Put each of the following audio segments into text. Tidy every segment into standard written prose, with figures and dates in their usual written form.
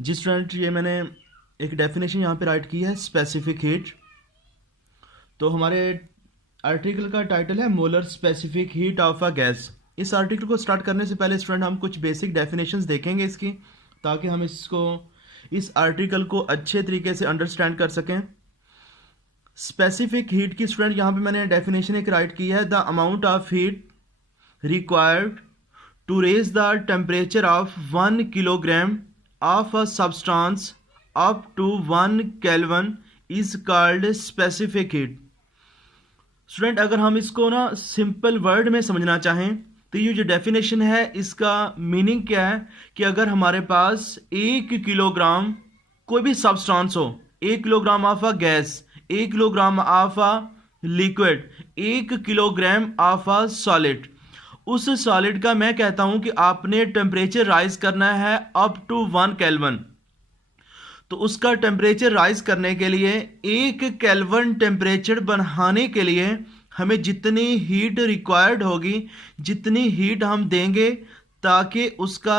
जी student, ये मैंने एक डेफिनेशन यहाँ पे राइट की है स्पेसिफिक हीट। तो हमारे आर्टिकल का टाइटल है molar specific heat of a gas. इस आर्टिकल को स्टार्ट करने से पहले स्टूडेंट हम कुछ बेसिक डेफिनेशंस देखेंगे इसकी, ताकि हम इस आर्टिकल को अच्छे तरीके से अंडरस्टैंड कर सकें। स्पेसिफिक हीट की स्टूडेंट यहाँ पे मैंने डेफिनेशन एक राइट की है, the amount of heat required to raise the temperature of 1 kilogram of a substance up to 1 Kelvin is called specific heat। Student, अगर हम इसको ना सिंपल वर्ड में समझना चाहें तो ये जो डेफिनेशन है इसका मीनिंग क्या है कि अगर हमारे पास 1 किलोग्राम कोई भी सब्सटेंस हो, 1 kilogram of a gas, 1 kilogram of a liquid, 1 kilogram of a solid, उस सॉलिड का मैं कहता हूं कि आपने टेम्परेचर राइज करना है अप टू 1 केल्विन। तो उसका टेम्परेचर राइज करने के लिए 1 केल्विन टेम्परेचर बढ़ाने के लिए हमें जितनी हीट रिक्वायर्ड होगी, जितनी हीट हम देंगे ताकि उसका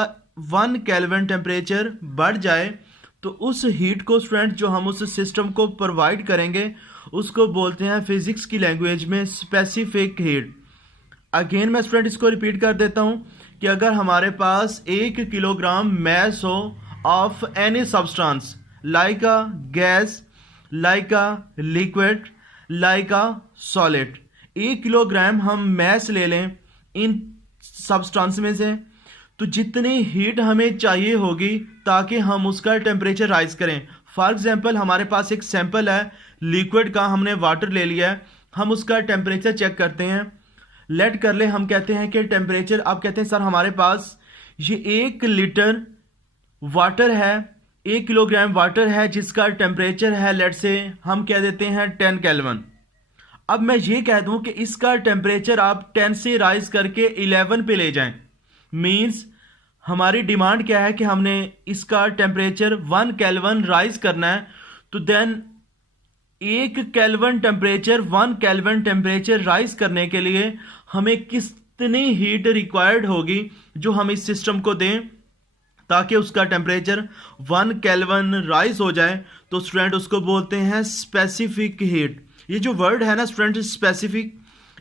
1 केल्विन टेम्परेचर बढ़ जाए, तो उस हीट को स्टूडेंट जो हम उस सिस्टम को प्रोवाइड करेंगे उसको बोलते हैं फिजिक्स की लैंग्वेज में स्पेसिफिक हीट। अगेन मैं स्टूडेंट इसको रिपीट कर देता हूं कि अगर हमारे पास 1 किलोग्राम मैस हो of any substance like a gas, like a liquid, like a solid, 1 kilogram हम मैस ले लें इन सब्सटेंस में से, तो जितनी हीट हमें चाहिए होगी ताकि हम उसका टेम्परेचर राइज करें। फॉर एग्जांपल हमारे पास एक सैंपल है लिक्विड का, हमने वाटर ले लिया है, हम उसका टेम्परेचर चेक करते हैं। लेट कर ले, हम कहते हैं कि टेम्परेचर, आप कहते हैं सर हमारे पास ये 1 लीटर वाटर है, 1 किलोग्राम वाटर है जिसका टेम्परेचर है लेट से हम कह देते हैं 10 केल्विन। अब मैं ये कह दूं कि इसका टेम्परेचर आप 10 से राइज करके 11 पे ले जाएं, मींस हमारी डिमांड क्या है कि हमने इसका टेम्परेचर 1 केल्विन राइज करना है। तो then 1 kelvin temperature, 1 kelvin temperature rise करने के लिए हमें कितनी हीट रिक्वायर्ड होगी जो हम इस सिस्टम को दें ताकि उसका टेम्परेचर 1 केल्विन राइज हो जाए। तो स्टूडेंट उसको बोलते हैं स्पेसिफिक हीट। ये जो वर्ड है ना स्टूडेंट स्पेसिफिक,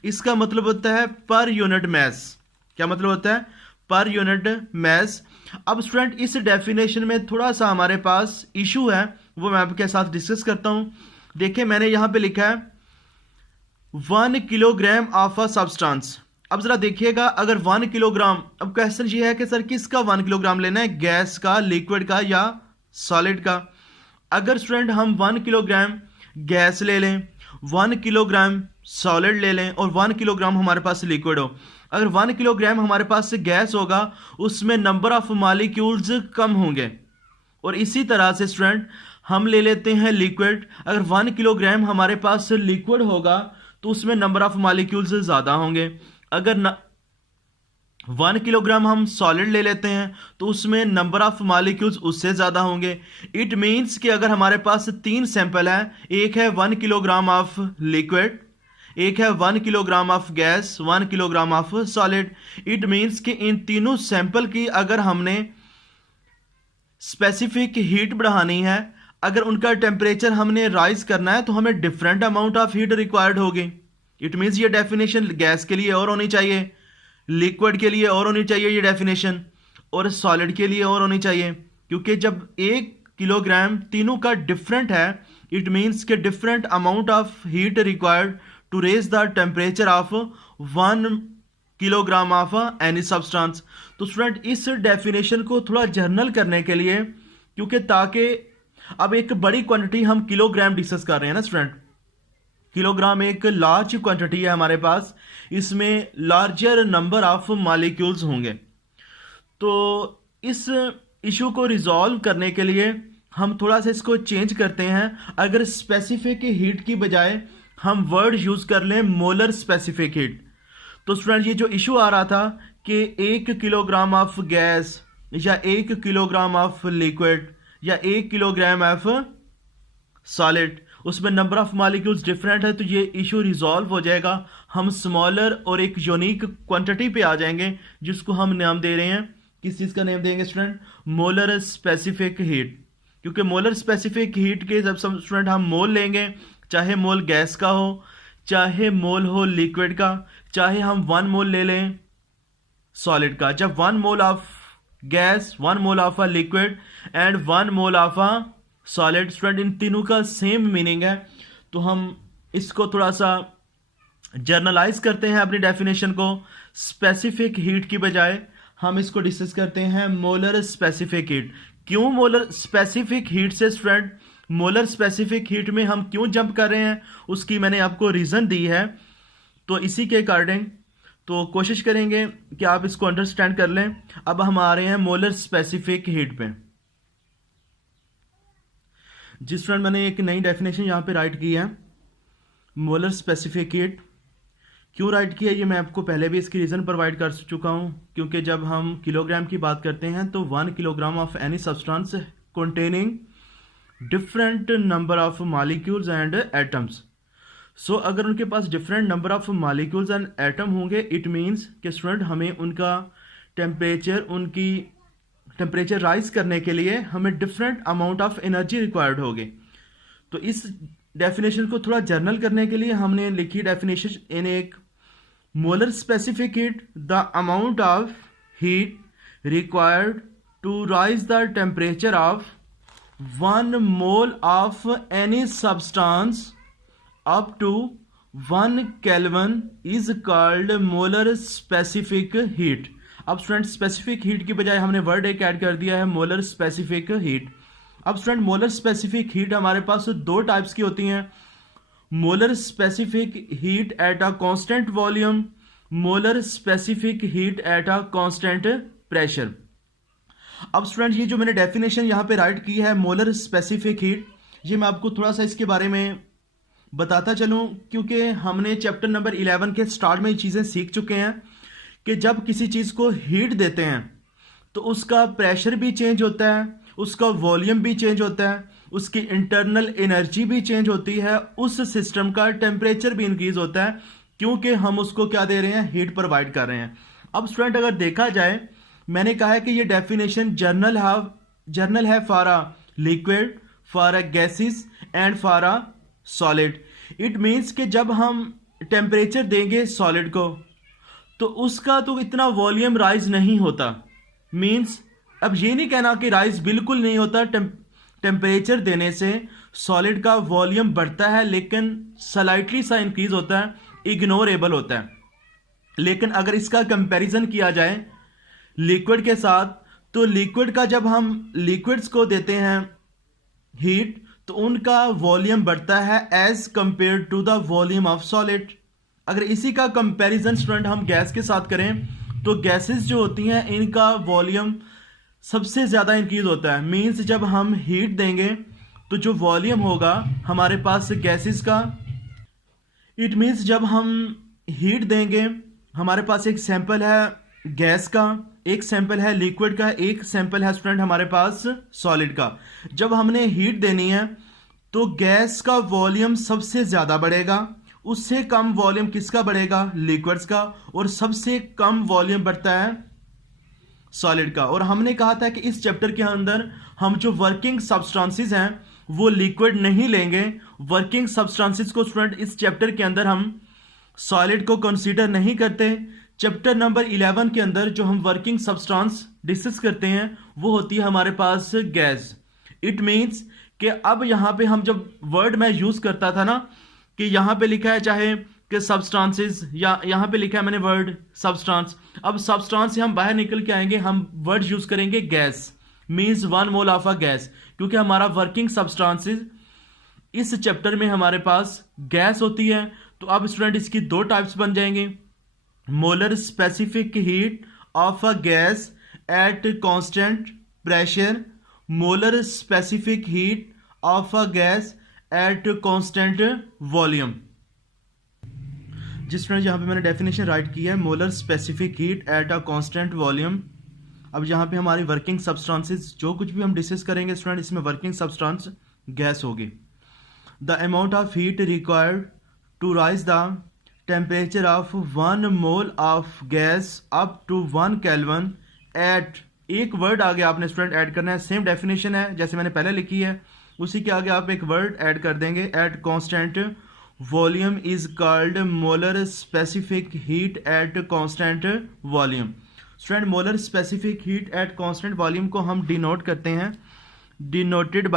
इसका मतलब होता है पर यूनिट मैस। क्या मतलब होता है? पर यूनिट मैस। अब स्टूडेंट इस डेफिनेशन में थोड़ा सा हमारे पास इशू है, वो मैं आपके साथ डिस्कस करता हूं। देखिए मैंने यहां पे लिखा है 1 किलोग्राम ऑफ अ सब्सटेंस। अब जरा देखिएगा, अगर 1 किलोग्राम, अब क्वेश्चन ये है कि सर किसका 1 किलोग्राम लेना है, गैस का, लिक्विड का या सॉलिड का। अगर स्टूडेंट हम 1 किलोग्राम गैस ले लें, 1 किलोग्राम सॉलिड ले लें और 1 किलोग्राम हमारे पास लिक्विड हो, अगर 1 किलोग्राम हमारे पास गैस होगा उसमें नंबर ऑफ मॉलिक्यूल्स कम होंगे। और इसी तरह से स्टूडेंट हम ले लेते हैं लिक्विड, अगर 1 किलोग्राम हमारे पास लिक्विड होगा तो उसमें नंबर ऑफ मॉलिक्यूल्स ज्यादा होंगे। अगर 1 किलोग्राम हम सॉलिड ले लेते हैं तो उसमें नंबर ऑफ मॉलिक्यूल्स उससे ज्यादा होंगे। इट मींस कि अगर हमारे पास 3 सैंपल है, एक है 1 किलोग्राम ऑफ लिक्विड, एक है 1 kilogram of gas, 1 kilogram of solid, it means कि इन तीनों सैंपल की अगर हमने स्पेसिफिक हीट बढ़ानी है, अगर उनका टेम्परेचर हमने राइज करना है तो हमें different amount of heat required होगी। इट मींस ये डेफिनेशन गैस के लिए और होनी चाहिए, लिक्विड के लिए और होनी चाहिए ये डेफिनेशन, और सॉलिड के लिए और होनी चाहिए, क्योंकि जब 1 किलोग्राम तीनों का डिफरेंट है, इट मींस के different amount of heat required to raise the temperature of 1 kilogram of any substance. तो स्टूडेंट इस डेफिनेशन को थोड़ा जर्नल करने के लिए, क्योंकि ताकि अब एक बड़ी क्वांटिटी हम किलोग्राम डिस्कस कर रहे हैं ना स्टूडेंट, किलोग्राम एक लार्ज क्वांटिटी है हमारे पास, इसमें लार्जर नंबर ऑफ मॉलिक्यूल्स होंगे। तो इस इशू को रिजॉल्व करने के लिए हम थोड़ा सा इसको चेंज करते हैं। अगर स्पेसिफिक हीट की बजाय हम वर्ड यूज कर लें मोलर स्पेसिफिक हीट, तो स्टूडेंट ये जो इशू आ रहा था कि 1 किलोग्राम ऑफ गैस या 1 किलोग्राम ऑफ लिक्विड या 1 किलोग्राम ऑफ सॉलिड, उसमें नंबर ऑफ मॉलिक्यूल्स डिफरेंट है, तो ये इशू रिजॉल्व हो जाएगा। हम स्मॉलर और एक यूनिक क्वांटिटी पे आ जाएंगे जिसको हम नाम दे रहे हैं किस चीज़ का नेम देंगे स्टूडेंट? मोलर स्पेसिफिक हीट, क्योंकि मोलर स्पेसिफिक हीट के जब स्टूडेंट हम मोल लेंगे, चाहे मोल गैस का हो, चाहे मोल हो लिक्विड का, चाहे हम 1 मोल ले लें सॉलिड का, जब 1 mole of gas, 1 mole of a liquid and 1 mole of a solid, student in तीनों का सेम मीनिंग है। तो हम इसको थोड़ा सा जर्नलाइज करते हैं अपनी डेफिनेशन को, स्पेसिफिक हीट की बजाय हम इसको डिस्कस करते हैं मोलर स्पेसिफिक हीट। क्यों मोलर स्पेसिफिक हीट से स्टूडेंट, मोलर स्पेसिफिक हीट में हम क्यों जंप कर रहे हैं, उसकी मैंने आपको रीज़न दी है। तो इसी के अकॉर्डिंग तो कोशिश करेंगे कि आप इसको अंडरस्टैंड कर लें। अब हम आ रहे हैं मोलर स्पेसिफिक हीट पे। जिस स्टूडेंट मैंने एक नई डेफिनेशन यहाँ पे राइट की है, मोलर स्पेसिफिक हीट क्यों राइट किया ये मैं आपको पहले भी इसकी रीज़न प्रोवाइड कर चुका हूँ। क्योंकि जब हम किलोग्राम की बात करते हैं तो 1 kilogram of any substance containing different number of molecules and atoms. So अगर उनके पास different number of molecules and atom होंगे, इट मीन्स कि स्टूडेंट हमें उनका उनकी टेम्परेचर राइज करने के लिए हमें different amount of energy required होगी। तो इस डेफिनेशन को थोड़ा जर्नल करने के लिए हमने लिखी डेफिनेशन इन एक molar specific heat, the amount of heat required to rise the temperature of 1 mole of any substance up to 1 kelvin is called molar specific heat. अब स्टूडेंट स्पेसिफिक हीट की बजाय हमने वर्ड एक ऐड कर दिया है मोलर स्पेसिफिक हीट। अब student molar specific heat हमारे पास 2 टाइप्स की होती हैं, molar specific heat at a constant volume, molar specific heat at a constant pressure. अब स्टूडेंट ये जो मैंने डेफिनेशन यहाँ पे राइट की है मोलर स्पेसिफिक हीट, ये मैं आपको थोड़ा सा इसके बारे में बताता चलूँ, क्योंकि हमने चैप्टर नंबर 11 के स्टार्ट में ये चीज़ें सीख चुके हैं कि जब किसी चीज़ को हीट देते हैं तो उसका प्रेशर भी चेंज होता है, उसका वॉल्यूम भी चेंज होता है, उसकी इंटरनल एनर्जी भी चेंज होती है, उस सिस्टम का टेम्परेचर भी इंक्रीज होता है, क्योंकि हम उसको क्या दे रहे हैं, हीट प्रोवाइड कर रहे हैं। अब स्टूडेंट अगर देखा जाए, मैंने कहा है कि ये डेफिनेशन जर्नल है for a liquid, for a gases and for a solid. It means कि जब हम टेम्परेचर देंगे सॉलिड को तो उसका तो इतना वॉल्यूम राइज नहीं होता। मीन्स अब ये नहीं कहना कि राइज बिल्कुल नहीं होता, टेम्परेचर देने से सॉलिड का वॉल्यूम बढ़ता है लेकिन स्लाइटली सा इंक्रीज होता है, इग्नोरेबल होता है। लेकिन अगर इसका कंपैरिजन किया जाए लिक्विड के साथ, तो लिक्विड का जब हम लिक्विड्स को देते हैं हीट तो उनका वॉल्यूम बढ़ता है as compared to the volume of solid. अगर इसी का कंपैरिजन स्टूडेंट हम गैस के साथ करें तो गैसेस जो होती हैं इनका वॉल्यूम सबसे ज़्यादा इंक्रीज होता है। मीन्स जब हम हीट देंगे तो जो वॉल्यूम होगा हमारे पास गैसेस का, इट मीन्स जब हम हीट देंगे हमारे पास एक सैंपल है गैस का, एक सैंपल है लिक्विड का, एक सैंपल है स्टूडेंट हमारे पास सॉलिड का। जब हमने हीट देनी है तो गैस का वॉल्यूम सबसे ज़्यादा बढ़ेगा, उससे कम वॉल्यूम किसका बढ़ेगा, लिक्विड्स का, और सबसे कम वॉल्यूम बढ़ता है सॉलिड का। और हमने कहा था कि इस चैप्टर के अंदर हम जो वर्किंग सब्सटेंसेस हैं वो लिक्विड नहीं लेंगे। वर्किंग सब्सटेंसेस को स्टूडेंट इस चैप्टर के अंदर हम सॉलिड को कंसीडर नहीं करते। चैप्टर नंबर 11 के अंदर जो हम वर्किंग सब्सटेंस डिस्कस करते हैं वो होती है हमारे पास गैस। इट मीन्स कि अब यहाँ पे हम जब वर्ड मैं यूज़ करता था ना कि यहाँ पे लिखा है चाहे कि सब्सटेंसेस, या यहाँ पे लिखा है मैंने वर्ड सब्सटेंस, अब सब्सटेंस से हम बाहर निकल के आएंगे, हम वर्ड यूज़ करेंगे gas, means 1 mole of a gas, क्योंकि हमारा वर्किंग सब्सटेंसेस इस चैप्टर में हमारे पास गैस होती है। तो अब स्टूडेंट इसकी 2 टाइप्स बन जाएंगे, molar specific heat of a gas at constant pressure, molar specific heat of a gas at constant volume. जिस स्टूडेंट यहाँ पे मैंने डेफिनेशन राइट की है molar specific heat at a constant volume. अब यहाँ पे हमारी वर्किंग सब्सटेंसेस जो कुछ भी हम डिस्कस करेंगे स्टूडेंट, इसमें वर्किंग सब्सटेंस गैस होगी। The amount of heat required to rise the temperature of 1 mole of gas up to 1 kelvin at एक वर्ड आगे आपने स्टूडेंट ऐड करना है, सेम डेफिनेशन है जैसे मैंने पहले लिखी है, उसी के आगे आप एक वर्ड ऐड कर देंगे। At constant volume is called molar specific heat at constant volume. Student molar specific heat at constant volume को हम डिनोट करते हैं, denoted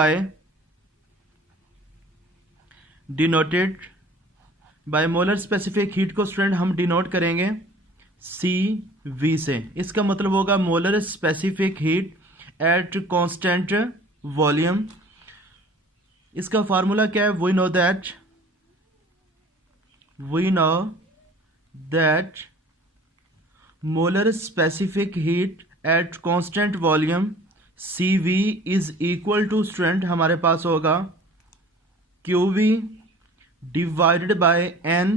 by molar specific heat को स्टूडेंट हम डिनोट करेंगे CV से। इसका मतलब होगा molar specific heat at constant volume. इसका फार्मूला क्या है? We know that molar specific heat at constant volume CV is equal to student हमारे पास होगा QV divided by N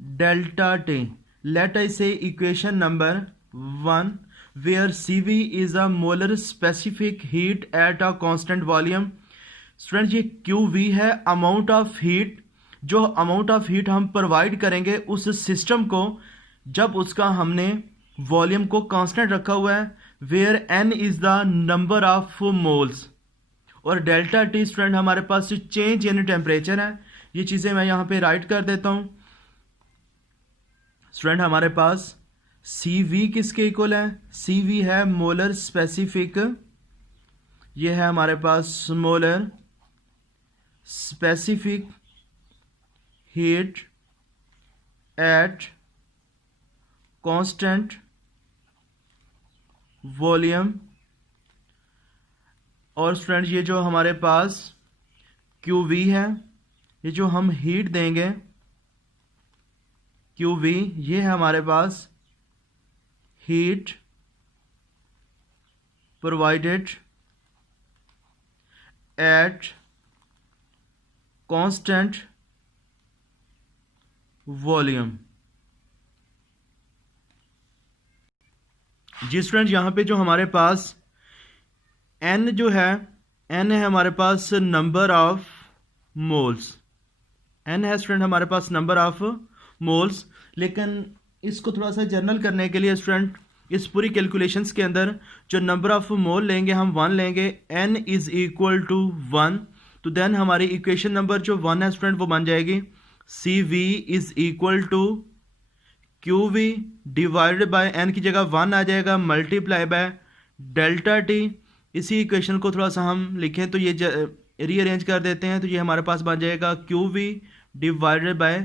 delta T। Let us say equation number 1 where CV is a molar specific heat at a constant volume। Student ये QV है amount of heat, जो amount of heat हम provide करेंगे उस system को जब उसका हमने वॉल्यूम को कांस्टेंट रखा हुआ है, where N is the number of moles, और डेल्टा T स्टूडेंट हमारे पास चेंज इन टेम्परेचर है। ये चीज़ें मैं यहाँ पे राइट कर देता हूँ। स्टूडेंट हमारे पास CV किसके इक्वल है? CV है मोलर स्पेसिफिक, ये है हमारे पास molar specific heat at constant volume. और स्टूडेंट ये जो हमारे पास QV है, ये जो हम हीट देंगे QV, ये है हमारे पास heat provided at constant volume. जी स्टूडेंट यहाँ पे जो हमारे पास N जो है, N है हमारे पास नंबर ऑफ मोल्स, N है स्टूडेंट हमारे पास नंबर ऑफ मोल्स। लेकिन इसको थोड़ा सा जर्नल करने के लिए स्टूडेंट इस पूरी कैलकुलेशंस के अंदर जो नंबर ऑफ मोल लेंगे हम 1 लेंगे, N इज इक्वल टू 1, तो देन हमारी इक्वेशन नंबर जो 1 है स्टूडेंट वो बन जाएगी CV is equal to QV divided by N की जगह 1 आ जाएगा मल्टीप्लाई बाय डेल्टा T। इसी इक्वेशन को थोड़ा सा हम लिखें तो ये रीअरेंज कर देते हैं, तो ये हमारे पास बन जाएगा QV divided by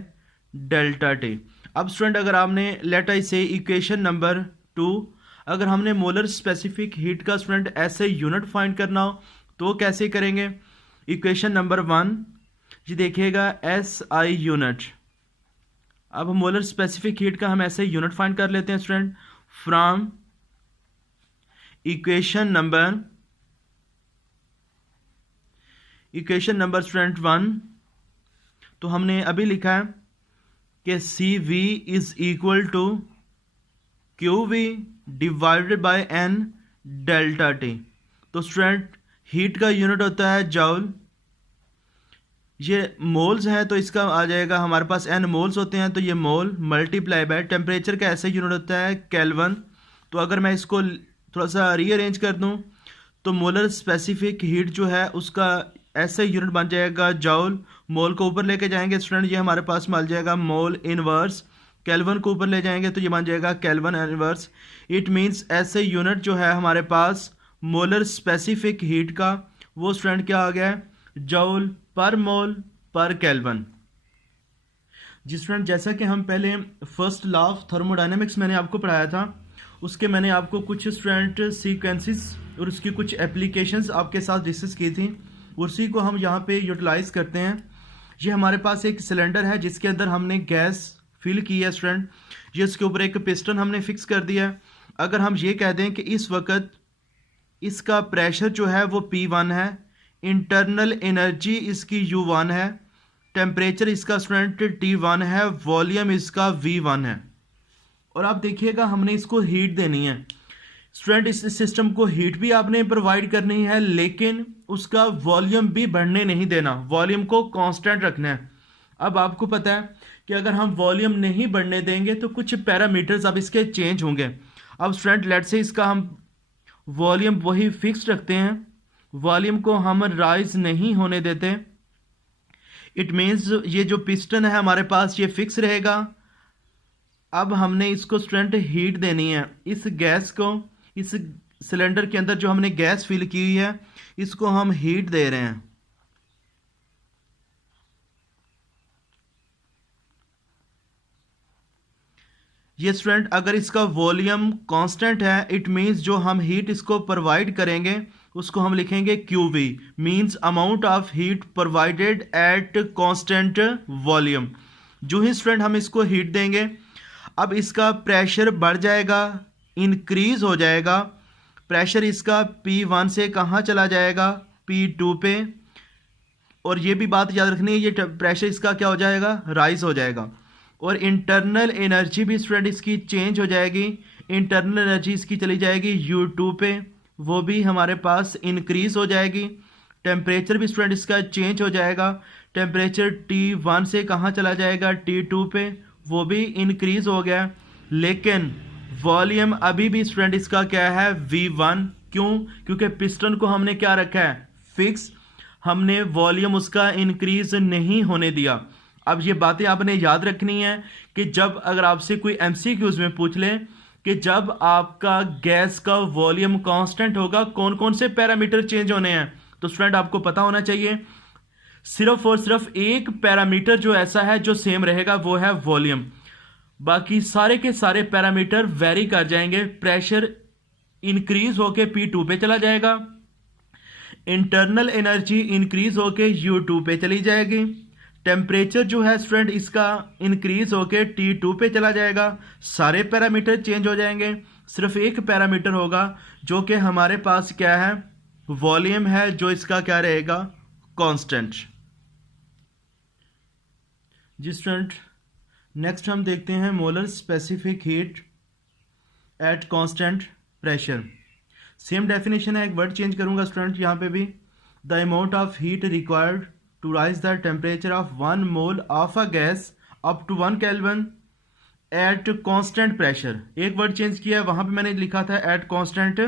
delta T। अब स्टूडेंट अगर आपने लेट अस से इक्वेशन नंबर 2, अगर हमने मोलर स्पेसिफिक हीट का स्टूडेंट ऐसे यूनिट फाइंड करना हो तो कैसे करेंगे? इक्वेशन नंबर 1 जी देखिएगा SI यूनिट। अब मोलर स्पेसिफिक हीट का हम ऐसे यूनिट फाइंड कर लेते हैं student from equation number student 1। तो हमने अभी लिखा है कि CV is equal to QV divided by N delta T। तो स्टूडेंट हीट का यूनिट होता है जॉल, ये मोल्स है तो इसका आ जाएगा हमारे पास N मोल्स होते हैं तो ये मोल मल्टीप्लाई बाय टेम्परेचर का ऐसा यूनिट होता है केल्विन। तो अगर मैं इसको थोड़ा सा रीअरेंज कर दूं तो मोलर स्पेसिफिक हीट जो है उसका ऐसे यूनिट बन जाएगा जॉल। मोल को ऊपर लेके जाएंगे स्टूडेंट, ये हमारे पास मिल जाएगा मोल इनवर्स, केल्विन को ऊपर ले जाएंगे तो ये बन जाएगा केल्विन इनवर्स। इट मीन्स ऐसे यूनिट जो है हमारे पास मोलर स्पेसिफिक हीट का वो स्टूडेंट क्या आ गया है? जॉल पर मोल पर केल्विन। जी स्टूडेंट जैसा कि हम पहले फर्स्ट लॉ ऑफ थर्मोडायनेमिक्स मैंने आपको पढ़ाया था, उसके मैंने आपको कुछ स्टूडेंट सीक्वेंसेस और उसकी कुछ एप्लीकेशंस आपके साथ डिस्कस की थी, उसी को हम यहाँ पे यूटिलाइज करते हैं। ये हमारे पास एक सिलेंडर है जिसके अंदर हमने गैस फिल की है स्टूडेंट, ये इसके ऊपर एक पिस्टन हमने फिक्स कर दिया है। अगर हम ये कह दें कि इस वक्त इसका प्रेशर जो है वो P1 है, इंटरनल एनर्जी इसकी U1 है, टेम्परेचर इसका स्टूडेंट T1 है, वॉल्यूम इसका V1 है। और आप देखिएगा हमने इसको हीट देनी है स्टूडेंट, इस सिस्टम को हीट भी आपने प्रोवाइड करनी है लेकिन उसका वॉल्यूम भी बढ़ने नहीं देना, वॉल्यूम को कांस्टेंट रखना है। अब आपको पता है कि अगर हम वॉल्यूम नहीं बढ़ने देंगे तो कुछ पैरामीटर्स अब इसके चेंज होंगे। अब स्टूडेंट लेट से इसका हम वॉल्यूम वही फिक्स रखते हैं, वॉल्यूम को हम राइज नहीं होने देते। इट मीन्स ये जो पिस्टन है हमारे पास ये फिक्स रहेगा। अब हमने इसको स्टूडेंट हीट देनी है, इस गैस को, इस सिलेंडर के अंदर जो हमने गैस फिल की हुई है इसको हम हीट दे रहे हैं। ये स्टूडेंट अगर इसका वॉल्यूम कांस्टेंट है, इट मीन्स जो हम हीट इसको प्रोवाइड करेंगे उसको हम लिखेंगे QV, means amount of heat provided at constant volume. जो ही स्टूडेंट हम इसको हीट देंगे अब इसका प्रेशर बढ़ जाएगा, इंक्रीज हो जाएगा। प्रेशर इसका P1 से कहाँ चला जाएगा, P2 पे। और ये भी बात याद रखनी है, ये प्रेशर इसका क्या हो जाएगा, राइज हो जाएगा। और इंटरनल एनर्जी भी स्टूडेंट इसकी चेंज हो जाएगी, इंटरनल एनर्जी इसकी चली जाएगी U2 पे, वो भी हमारे पास इंक्रीज हो जाएगी। टेम्परेचर भी स्टूडेंट इसका चेंज हो जाएगा, टेम्परेचर T1 से कहाँ चला जाएगा, T2 पे, वो भी इंक्रीज हो गया। लेकिन वॉल्यूम अभी भी स्टूडेंट इसका क्या है, V1। क्यों? क्योंकि पिस्टन को हमने क्या रखा है, फिक्स, हमने वॉल्यूम उसका इंक्रीज नहीं होने दिया। अब ये बातें आपने याद रखनी है कि जब अगर आपसे कोई MCQs में पूछ ले कि जब आपका गैस का वॉल्यूम कांस्टेंट होगा कौन कौन से पैरामीटर चेंज होने हैं, तो स्टूडेंट आपको पता होना चाहिए सिर्फ और सिर्फ एक पैरामीटर जो ऐसा है जो सेम रहेगा वो है वॉल्यूम। बाकी सारे के सारे पैरामीटर वेरी कर जाएंगे। प्रेशर इंक्रीज होके P2 पे चला जाएगा, इंटरनल एनर्जी इंक्रीज होके U2 पे चली जाएगी, टेम्परेचर जो है स्टूडेंट इसका इंक्रीज होके T2 पे चला जाएगा। सारे पैरामीटर चेंज हो जाएंगे, सिर्फ एक पैरामीटर होगा जो कि हमारे पास क्या है, वॉल्यूम है, जो इसका क्या रहेगा, कांस्टेंट। जी स्टूडेंट, नेक्स्ट हम देखते हैं molar specific heat at constant pressure. Same definition है, एक वर्ड चेंज करूंगा स्टूडेंट यहाँ पे भी। The amount of heat required to rise the temperature of 1 mole of a gas up to 1 Kelvin at constant pressure। एक word change किया है, वहां पे मैंने लिखा था at constant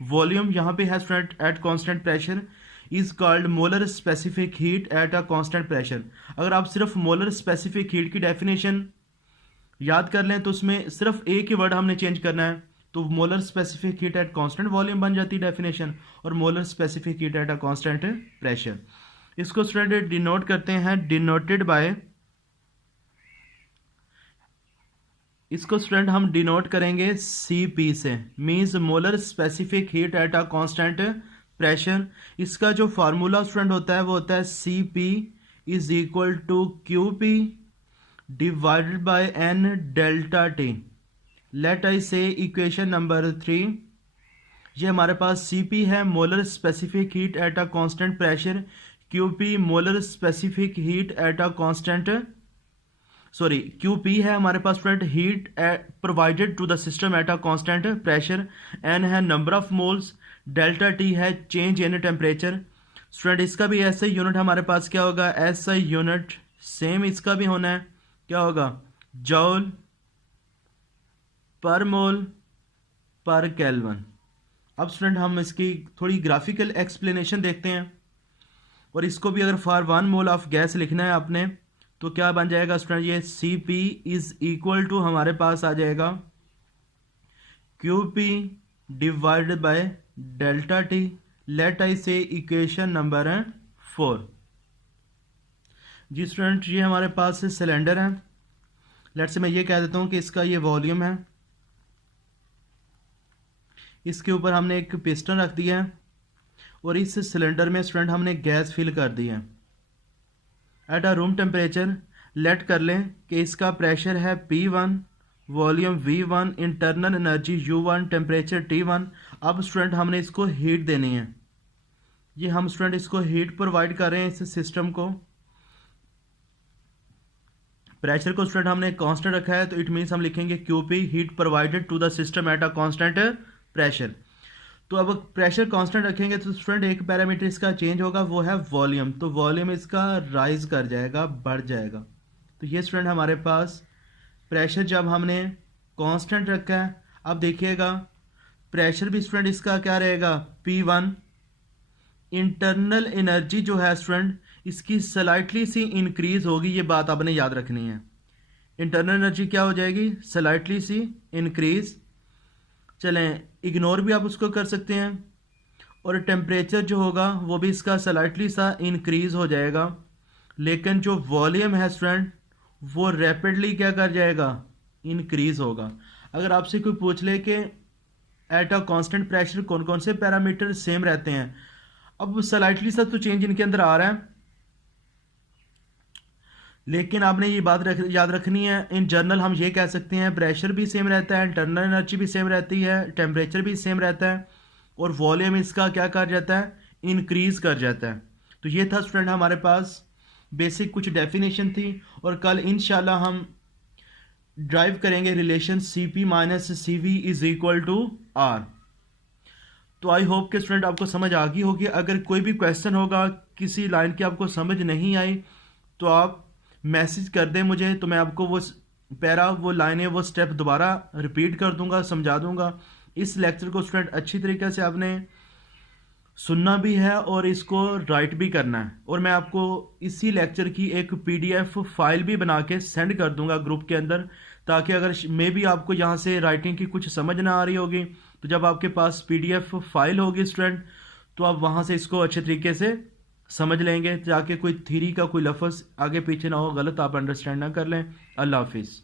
volume, यहाँ पे है student at constant pressure is called molar specific heat at a constant pressure। अगर आप सिर्फ molar specific heat की डेफिनेशन याद कर लें तो उसमें सिर्फ एक ही वर्ड हमने चेंज करना है, तो molar specific heat at constant volume बन जाती है डेफिनेशन, और molar specific heat at a constant pressure. इसको स्टूडेंट डिनोट करते हैं, डिनोटेड बाय, इसको स्टूडेंट हम डिनोट करेंगे CP से, means molar specific heat at a constant pressure. इसका जो फार्मूला स्टूडेंट होता है वो होता है CP is equal to QP divided by N delta T। Let I say equation number 3, ये हमारे पास CP है molar specific heat at a constant pressure, QP molar specific heat at a constant, sorry QP है हमारे पास student heat provided to the system at a constant pressure, N है number of moles, delta T है change in temperature. Student इसका भी SI unit हमारे पास क्या होगा, SI यूनिट सेम इसका भी होना है, क्या होगा, जॉल पर मोल पर केल्विन। अब स्टूडेंट हम इसकी थोड़ी ग्राफिकल एक्सप्लेनेशन देखते हैं, और इसको भी अगर फॉर 1 मोल ऑफ गैस लिखना है आपने तो क्या बन जाएगा स्टूडेंट, ये CP इज इक्वल टू हमारे पास आ जाएगा QP divided by delta T। Let I say equation number 4। Ji student, ये हमारे पास सिलेंडर है, लेट से मैं ये कह देता हूँ कि इसका ये वॉल्यूम है, इसके ऊपर हमने एक पिस्टन रख दिया है और इस सिलेंडर में स्टूडेंट हमने गैस फिल कर दी है at a room temperature. Let कर लें कि इसका प्रेशर है P1, volume V1, internal energy U1, temperature T1। अब स्टूडेंट हमने इसको हीट देनी है, ये हम स्टूडेंट इसको हीट प्रोवाइड कर रहे हैं इस सिस्टम को। प्रेशर को स्टूडेंट हमने कांस्टेंट रखा है, तो इट मीन्स हम लिखेंगे QP heat provided to the system at a constant pressure. तो अब प्रेशर कांस्टेंट रखेंगे तो स्टूडेंट एक पैरामीटर इसका चेंज होगा, वो है वॉल्यूम। तो वॉल्यूम इसका राइज कर जाएगा, बढ़ जाएगा। तो ये स्टूडेंट हमारे पास प्रेशर जब हमने कांस्टेंट रखा है, अब देखिएगा प्रेशर भी स्टूडेंट इसका क्या रहेगा P1। इंटरनल एनर्जी जो है स्टूडेंट इसकी स्लाइटली सी इंक्रीज होगी, ये बात आपने याद रखनी है। इंटरनल एनर्जी क्या हो जाएगी स्लाइटली सी इंक्रीज। चलें इग्नोर भी आप उसको कर सकते हैं। और टेम्परेचर जो होगा वो भी इसका स्लाइटली सा इंक्रीज हो जाएगा, लेकिन जो वॉल्यूम है स्टूडेंट वो रैपिडली क्या कर जाएगा इंक्रीज होगा। अगर आपसे कोई पूछ ले कि एट अ कांस्टेंट प्रेशर कौन कौन से पैरामीटर सेम रहते हैं, अब स्लाइटली सा तो चेंज इनके अंदर आ रहा है, लेकिन आपने ये बात याद रखनी है। इन जनरल हम ये कह सकते हैं प्रेशर भी सेम रहता है, इंटरनल एनर्जी भी सेम रहती है, टेम्परेचर भी सेम रहता है, और वॉल्यूम इसका क्या कर जाता है इंक्रीज कर जाता है। तो ये था स्टूडेंट हमारे पास बेसिक कुछ डेफिनेशन थी, और कल इंशाल्लाह हम ड्राइव करेंगे relation CP minus CV is equal to R। तो आई होप कि स्टूडेंट आपको समझ आ गई होगी। अगर कोई भी क्वेश्चन होगा, किसी लाइन की आपको समझ नहीं आई, तो आप मैसेज कर दें मुझे, तो मैं आपको वो पैरा वो लाइनें वो स्टेप दोबारा रिपीट कर दूंगा, समझा दूंगा। इस लेक्चर को स्टूडेंट अच्छी तरीके से आपने सुनना भी है और इसको राइट भी करना है, और मैं आपको इसी लेक्चर की एक PDF फाइल भी बना के सेंड कर दूंगा ग्रुप के अंदर, ताकि अगर मे भी आपको यहाँ से राइटिंग की कुछ समझ ना आ रही होगी, तो जब आपके पास PDF फाइल होगी स्टूडेंट, तो आप वहाँ से इसको अच्छे तरीके से समझ लेंगे, ताकि कोई थ्योरी का कोई लफ्ज़ आगे पीछे ना हो, गलत आप अंडरस्टैंड ना कर लें। अल्लाह हाफिज़।